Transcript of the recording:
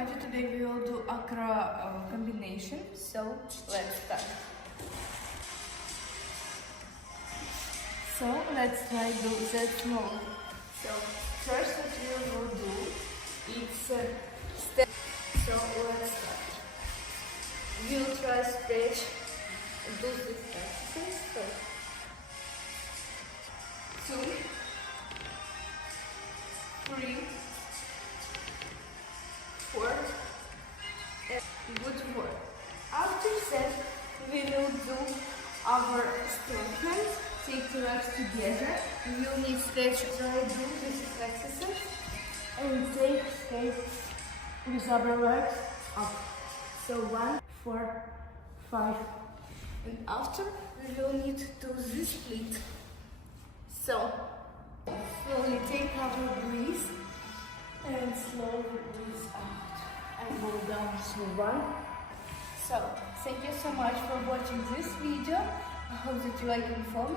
Kati. Today we will do acro combination. So let's start. So let's try do that move. So first what we will do is step. So let's start. We'll try stretch. Do this exercise first. 2, 3, 4, and good work. After that, we will do our statement. Take the legs together. We will need stretch. Try do this exercise and take with our legs up. So 1, 4, 5, and after we will need to do this split. So slowly take our breath and slowly breathe out and go down to 1. So thank you so much for watching this video. I hope that you like and follow me.